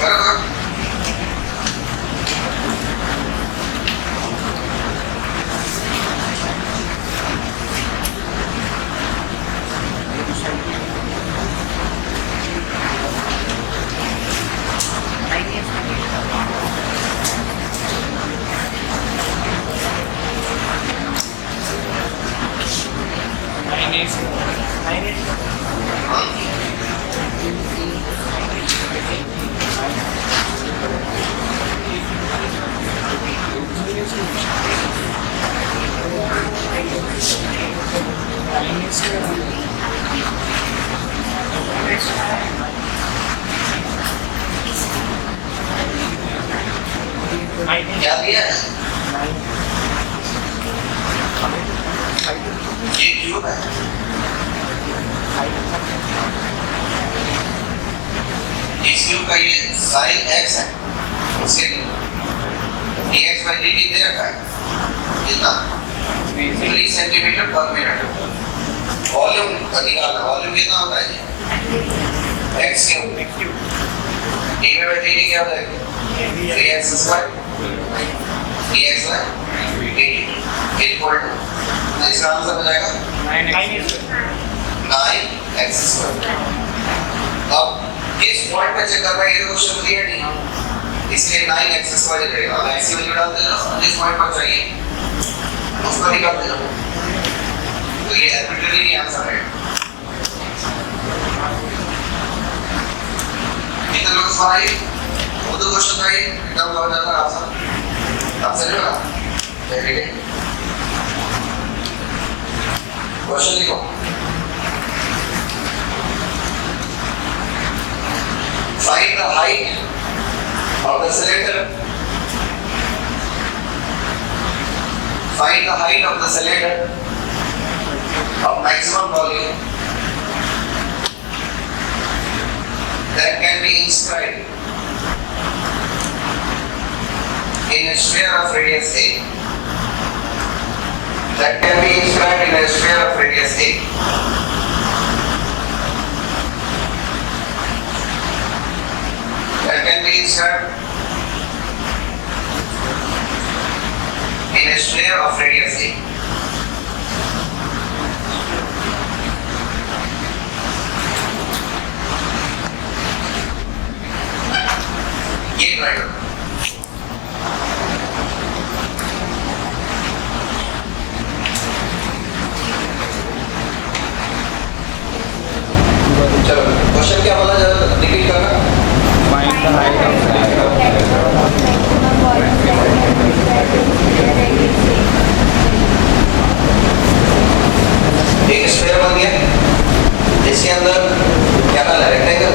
बराबर। क्या दिया है? ये क्यूब है। इस क्यूब का ये साइन x है, उसके dx by dt दे रखा है कितना 3 सेंटीमीटर पर मिनट। वॉल्यूम निकालना, वॉल्यूम कितना होता है x cube, dy by dt क्या होता है 3x square dx by dt equal to, इसका आंसर हो जाएगा 9x स्क्वायर। अब इस पॉइंट पे चेक करना है, ये क्वेश्चन दिया नहीं, इसलिए 9x स्क्वायर रहेगा। अब x की वैल्यू डाल देना, इस पॉइंट पर चाहिए उसको निकाल देना, तो ये आर्बिट्ररी आंसर है। कितने लोग सवाल है वो तो क्वेश्चन था, ये एकदम हो जाता है आंसर। आप समझ रहे हो? Very good. क्वेश्चन लिखो, find the height of the cylinder. Find the height of the cylinder of maximum volume that can be inscribed in a sphere of radius a. That can be inscribed in a sphere of radius a. That can be inscribed in a sphere of radius a. ये try करो। चलो question क्या बोला, जरा repeat करना। Find the height of एक sphere बन गया, इसके अंदर क्या डाला है, रेक्टेंगल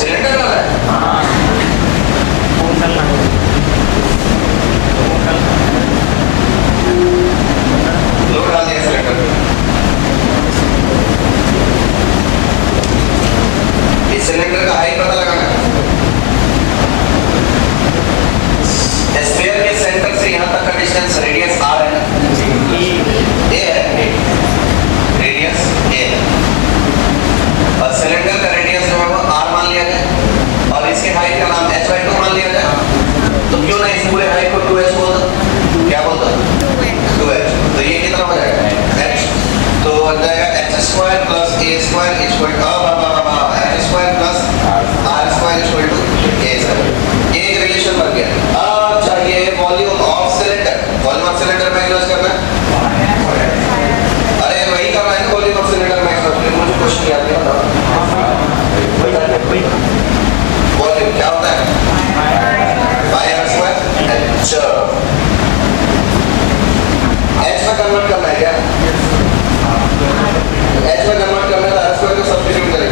सिलेंडर डाला है। लोग डाल दिया सिलेंडर, इस सिलेंडर का हाइट पता लगाना है। स्फीयर के सेंटर से यहाँ तक का डिस्टेंस रेडियस r है ना, a है, रेडियस a है, और सिलेंडर का रेडियस जो है वो r मान लिया जाए और इसके हाइट का नाम h/2 मान लिया जाए। तो क्यों ना इस पूरे हाइट को 2h बोल दो, क्या बोल दो 2h। तो ये कितना हो जाएगा h, तो हो जाएगा h square plus a square equal to h square plus r square equal to a square. ये एक रिलेशन बन गया। अब चाहिए volume of cylinder, volume of cylinder में यूज करना है, अरे वही करना है वॉल्यूम ऑफ सिलेंडर में, मुझे क्वेश्चन याद नहीं आता। वॉल्यूम क्या होता है पाई r स्क्वायर h, h में कन्वर्ट करना है क्या, h में कन्वर्ट करना है तो r स्क्वायर को सब्स्टिट्यूट करेंगे,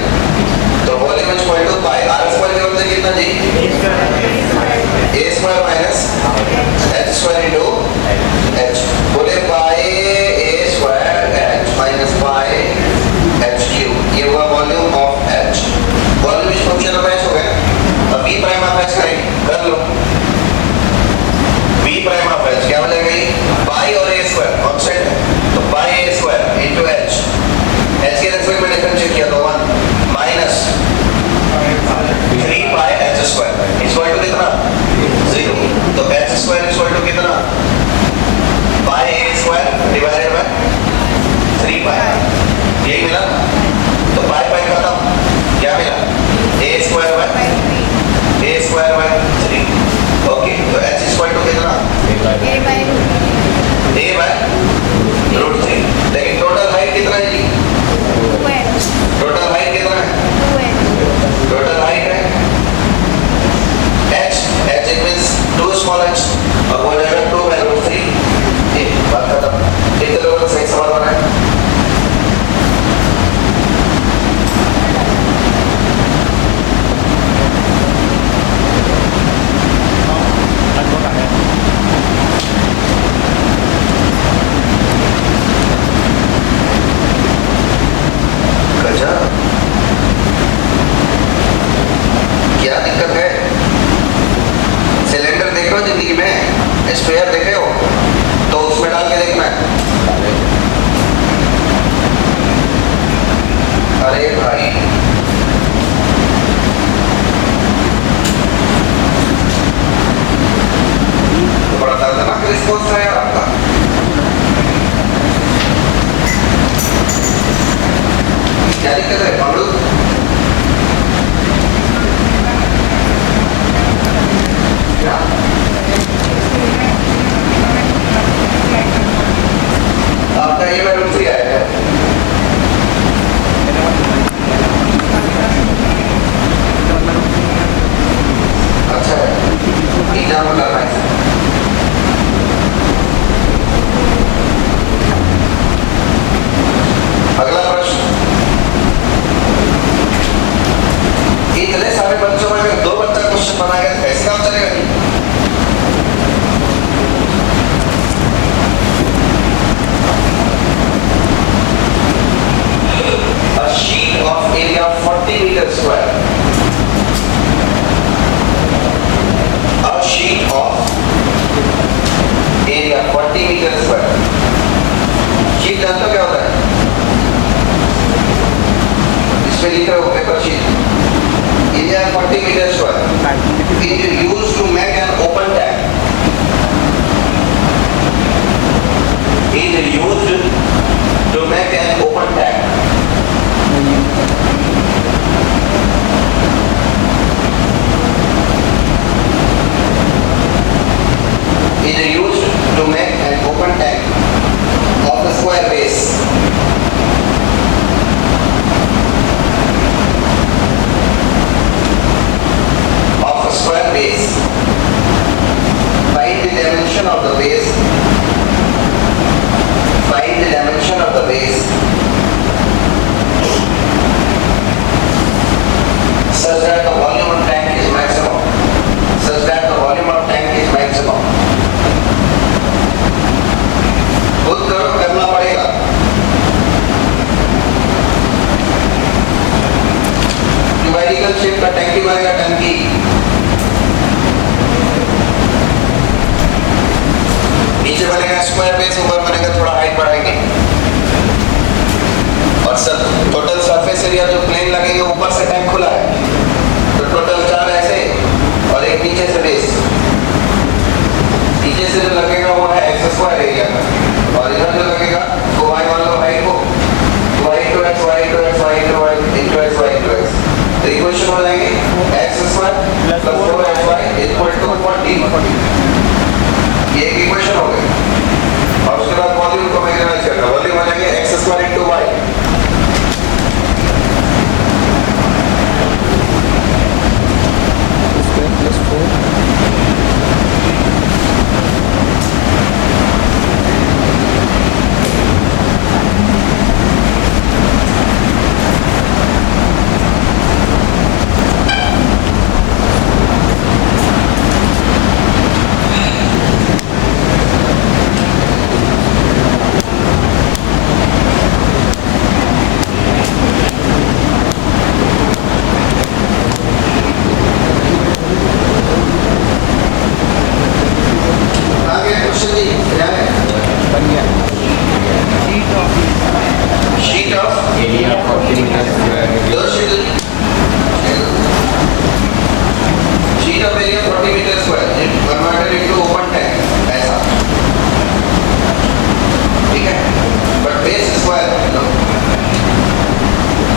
ऊपर से टैंक खुला है तो टोटल 4 ऐसे और एक नीचे से बेस। नीचे से जो लगेगा वो है एक्स स्क्वायर एरिया का और इधर जो लगेगा वो y मान लो हाइट को y into x y into x y into y into x y into x। तो इक्वेशन हो जाएंगे x square plus 4xy equal to 40। ये एक इक्वेशन हो गई और उसके बाद वॉल्यूम को मैक्सिमाइज करना। वॉल्यूम हो जाएंगे x square into y square plus 4 आगे क्वेश्चन जी जाए बन गया sheet of area 40 metre square दो sheet of area 40 metre square converted into open tank ऐसा ठीक है बट बेस स्क्वायर लो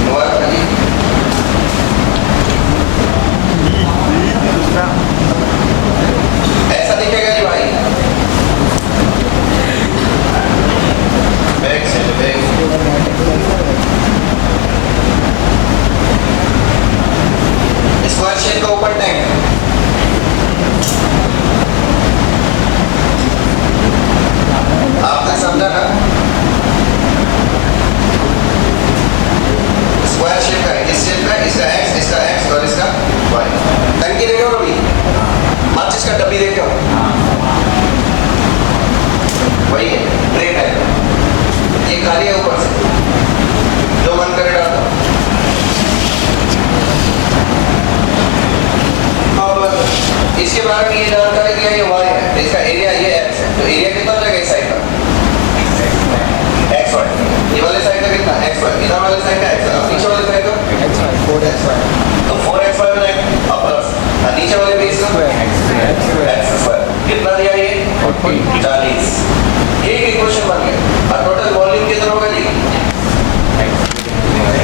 नोआ जी ऐसा दिखेगा जी भाई बैक से बैक स्क्वायर शेप का ओपन टैंक आपने समझा ना स्क्वायर शेप का है इस शेप का इसका x और इसका y टंकी देखे हो ना अभी माचिस का डब्बी देखे हो वही है ट्रे है ये खाली है ऊपर से जो मन करे डालता अब इसके बारे में ये जानकारी दिया ये y है इसका एरिया ये x है तो एरिया कितना हो जाएगा इस साइड का x y ये वाले साइड का कितना x y इधर वाले साइड का x y नीचे वाले साइड का xy 4xy तो 4xy हो जाएगा और प्लस नीचे वाले बेस का x स्क्वायर कितना दिया ये 40 एक इक्वेशन बन गया और टोटल वॉल्यूम कितना होगा जी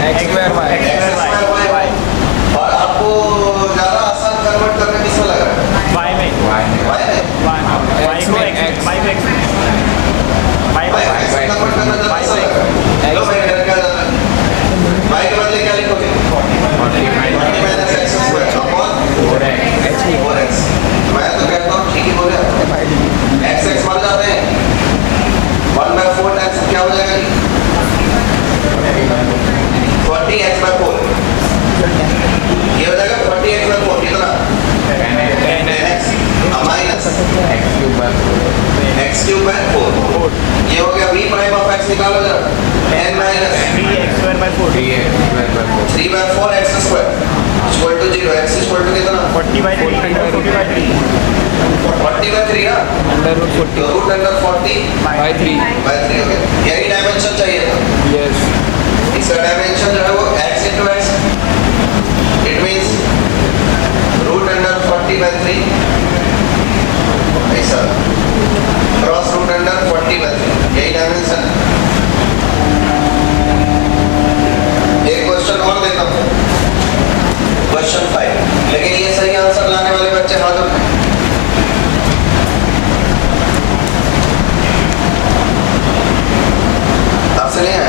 x square y x square y और आपको ज्यादा आसान कन्वर्ट करना किसमें लग रहा है y में y में y को x y में y कन्वर्ट करना ज्यादा आसान लग रहा है लो मैं डर का ज्यादा y के बदले क्या लिखोगे 40 minus x square upon 4x मैं तो कहता हूँ ठीक ही बोले x मर जाते हैं 1/4 टाइम्स क्या हो जाएगा जी 40x/4 ये हो जाएगा 40x/4 कितना 10x माइनस x³/4 ये हो गया v प्राइम ऑफ x निकालो जरा 10 minus 3x² 3/4 x² equal to 0 x equal to कितना 40/3 40/3 ना अंडर रूट 40 तो रूट अंडर 40 by 3 by 3 हो गया यही डायमेंशन चाहिए था yes इसका डायमेंशन जो है वो x into x it means root under 40/3 ऐसा क्रॉस रूट अंडर 40/3 यही डायमेंशन एक क्वेश्चन और देता हूँ क्वेश्चन 5 लेकिन ये सही आंसर लाने वाले बच्चे हाथ उठाएं आपसे नहीं आया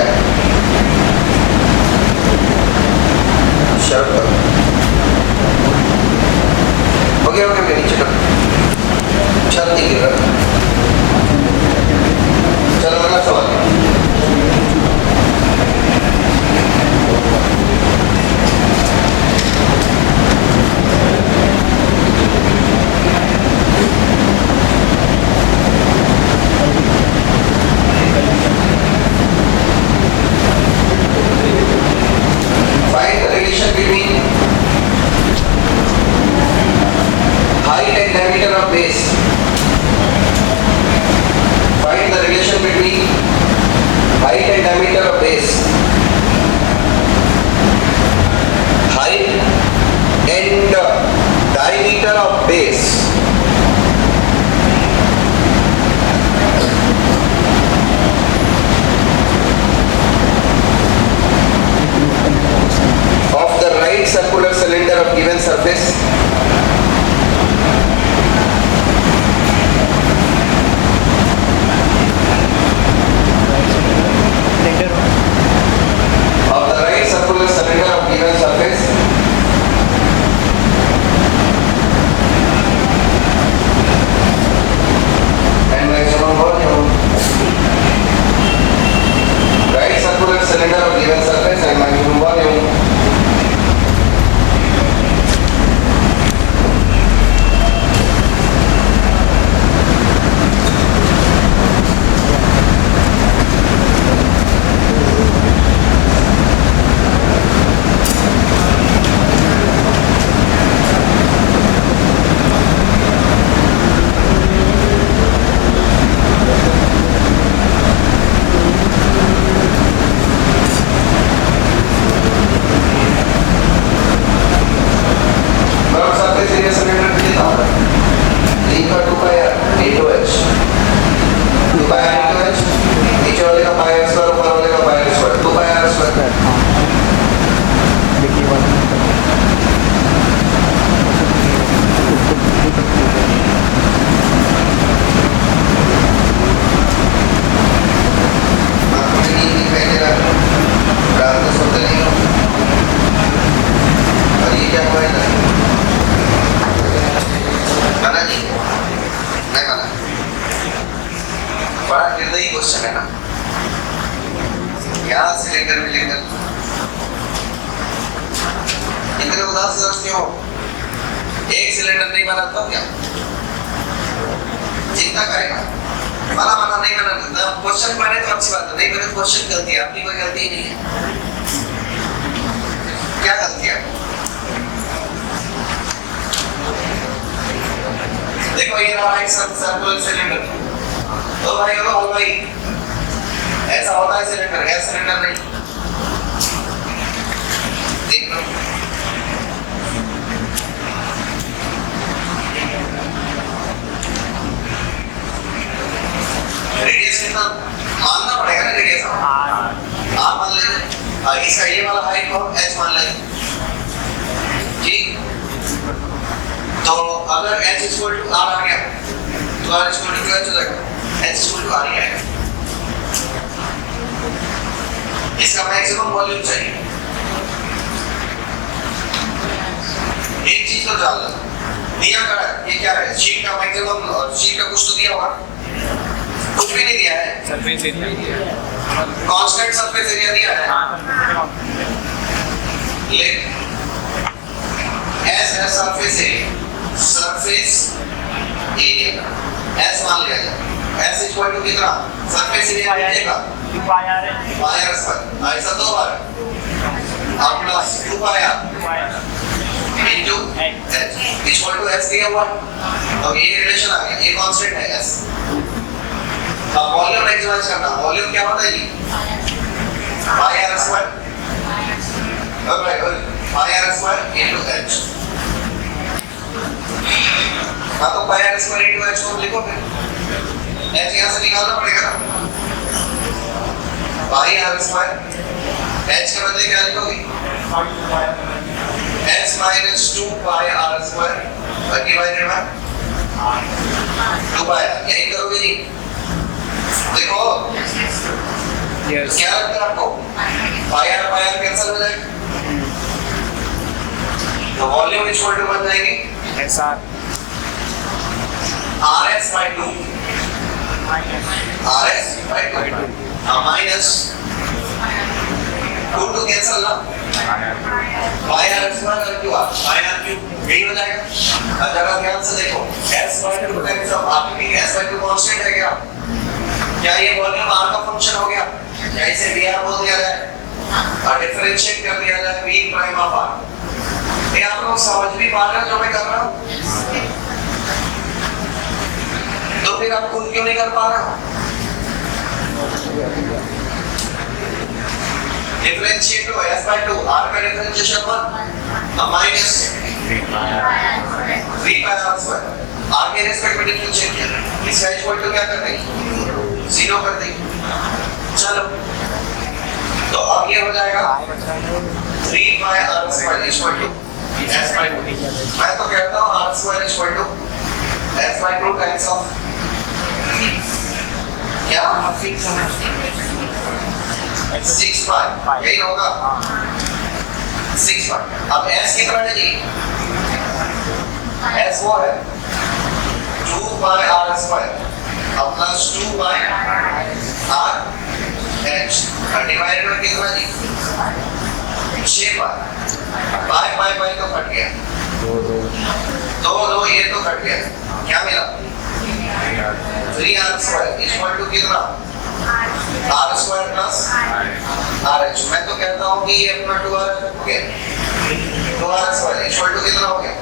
फिगर भी लेकर इतने उदास क्यों? एक सिलेंडर नहीं बना तो क्या चिंता करेगा? बना नहीं बना क्वेश्चन बने तो अच्छी बात है, नहीं बने तो क्वेश्चन गलती है, आपकी कोई गलती नहीं है। क्या गलती है? देखो ये रहा एक सर्कुलर सिलेंडर, तो भाई ऐसा होता है सिलेंडर, गैस सिलेंडर नहीं। देख लो रेडियस कितना मानना पड़ेगा ना, रेडियस आर मान लेंगे, इसका ये वाला हाइट को h मान लेंगे, ठीक। तो अगर h इक्वल टू r आ गया तो r इक्वल टू h हो जाएगा, h इक्वल टू r ही आएगा। इसका मैक्सिमम वॉल्यूम चाहिए। एक चीज तो जान लो, दिया क्या है, ये क्या है, शीट का मैक्सिमम और शीट का कुछ तो दिया होगा, कुछ भी नहीं दिया है, सरफेस एरिया दिया है, कांस्टेंट सरफेस एरिया दिया है। ले एस है सरफेस एरिया एस मान लिया जाए, एस इक्वल टू कितना, सरफेस एरिया मिलेगा पाई आर स्क्वायर, ऐसा दो बार और plus 2 pi R into h equal to s दिया हुआ, अब ये रिलेशन आ गया, ये कांस्टेंट है s। अब वॉल्यूम मैक्सिमाइज करना, वॉल्यूम क्या होता है जी, pi are square, pi are square into h। हाँ तो pi are square into h को लिखो, फिर h यहाँ से निकालना पड़ेगा ना, पाई आर स्क्वायर h के बदले क्या लिखोगे, s minus 2 pi r square divided by 2 pi r, यही करोगे जी। देखो यस क्या लगता है आपको, pi r कैंसिल हो जाएगा, तो वॉल्यूम इक्वल टू बन जाएगी SR rs by 2 rs by 2 minus 2 cancel ना, pi r स्क्वायर और q r pi r cube यही हो जाएगा। अब जरा ध्यान से देखो, s by 2 का सब आपकी s by 2 कांस्टेंट है क्या ये वॉल्यूम r का फंक्शन हो गया, या इसे dr बोल दिया जाए और डिफरेंशिएट कर दिया जाए v प्राइम ऑफ r। ये आप लोग समझ भी पा रहे हो जो मैं कर रहा हूं, तो फिर आप खुद क्यों नहीं कर पा रहे हो? डिफरेंशिएट हो s by 2 r का differentiation 1 minus 3 pi r square, r के रिस्पेक्ट में डिफरेंशिएट किया, इसका इक्वल टू क्या कर देंगे, 0 कर देंगे। चलो तो अब ये हो जाएगा 3 pi r square equal to s by 2। मैं तो कहता हूं r square equal to s by 2 times of क्या 6 pi, यही होगा 6 pi। अब s कितना है जी, s वो है 2 pi r स्क्वायर अब प्लस 2 pi r h और डिवाइडेड बाय कितना जी 6 pi, pi तो कट गया, दो ये तो कट गया, क्या मिला 3r स्क्वायर इक्वल टू कितना r स्क्वायर प्लस rh। मैं तो कहता हूँ कि ये अपना 2r हो गया, 2r स्क्वायर इक्वल टू कितना हो गया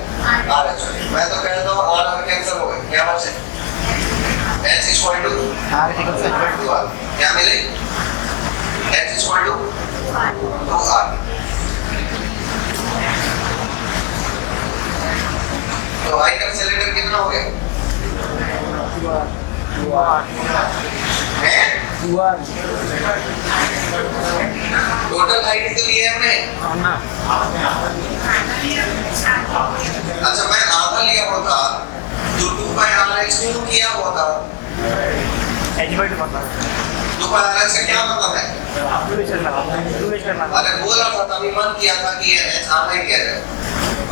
rh। मैं तो कहता हूँ r कैंसिल हो गए, क्या बचे h इक्वल टू r, क्या मिले h इक्वल टू 2r। तो आइटम सिलेंडर कितना हो गया है, टोटल हाइट तो लिए हमने, अच्छा मैं आधा लिया होता तो 2 pi rh क्यों किया होता, h by 2 मतलब 2 pi rh का क्या मतलब है, अरे बोल रहा था तभी मन किया था कि ये h आधा ही किया जाए,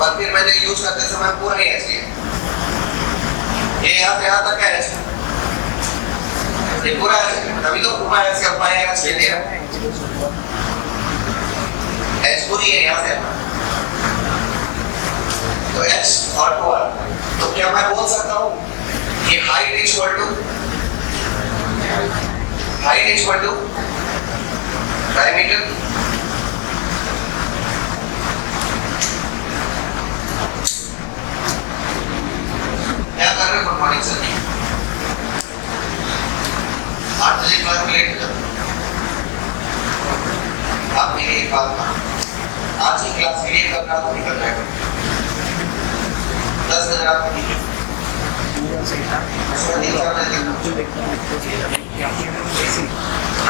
और फिर मैंने यूज करते समय पूरा ही h लिया, ये यहाँ तक है h, ये पूरा h, तभी तो पूरा h का pi rh ले लिया। होती है यहाँ से तो h और 2r तो क्या मैं बोल सकता हूँ कि हाइट इक्वल टू डायमीटर क्या कर रहे हो गुड मॉर्निंग सर 8 बजे क्लास में लेट हो जाते आप मेरी एक बात मानो आज की क्लास के लिए कल रात को निकल जाएगा 10 बजे रात को निकल उसमें नहीं करना देखना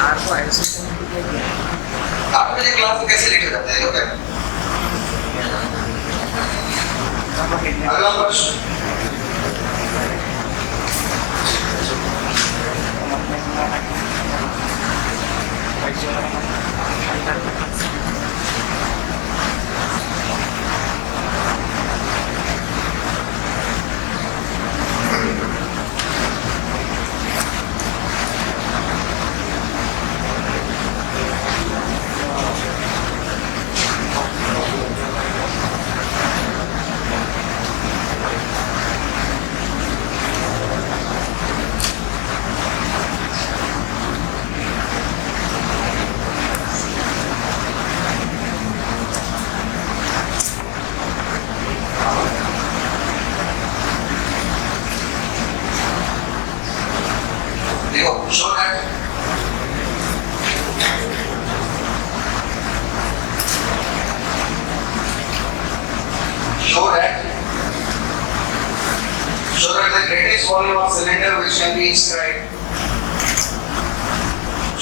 आपको ऐसे 8 बजे क्लास में कैसे लेट हो जाते हैं लोग अगला प्रश्न देखो show that the greatest volume of cylinder which can be inscribed.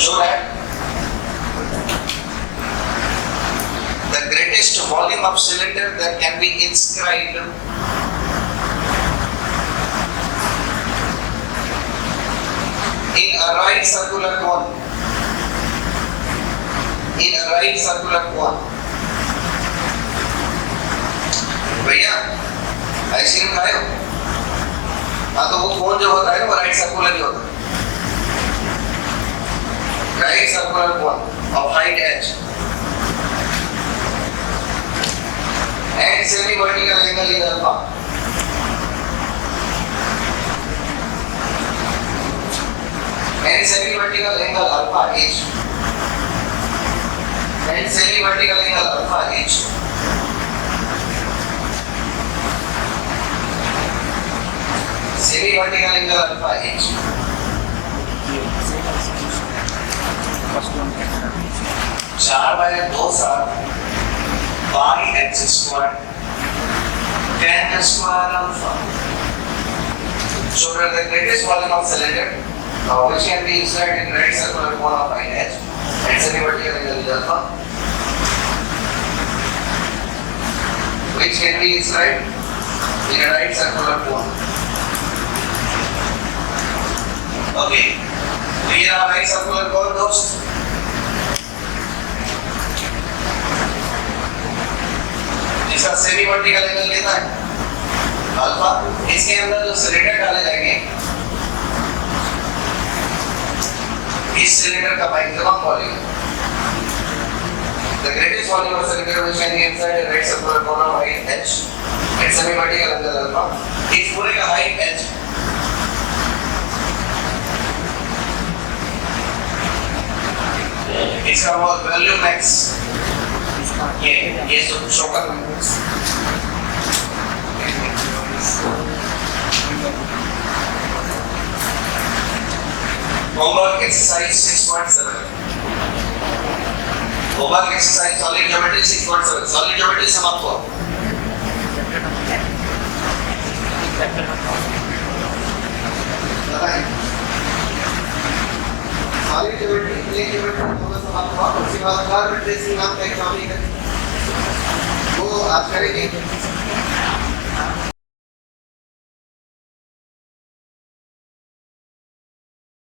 Show that the greatest volume of cylinder that can be inscribed in a right circular cone. In a right circular cone. भैया ice cream खाए हो? हाँ तो वो कोन जो होता है वो राइट सर्कुलर ही होता है. Right circular cone of height h and semi vertical angle is alpha. And semi vertical angle alpha h. And semi vertical angle alpha h. Semi vertical angle alpha h. चार bye 2 सात by x square tan square alpha. So that the greatest volume of cylinder which can be inside in right circular cone of height h and semi vertical angle is alpha, which can be inside in a right circular cone. Okay, clear our right circular cone दोस्त. इसका semi vertical angle कितना है? Alpha. इसके अंदर जो cylinder डाले जाएंगे इस सिलेंडर का maximum volume the greatest volume of cylinder which can be inside a right circular cone of height h and semi vertical angle alpha इस पूरे का height h इसका वॉल्यूम मैक्स ये शो करना है. Homework exercise 6.7. Homework exercise solid geometry 6.7. Solid geometry समाप्त हुआ. solid geometry, plane geometry दोनों समाप्त हुआ. उसके बाद कार्बन ट्रेसिंग नाम का एक टॉपिक है वो आज करेंगे.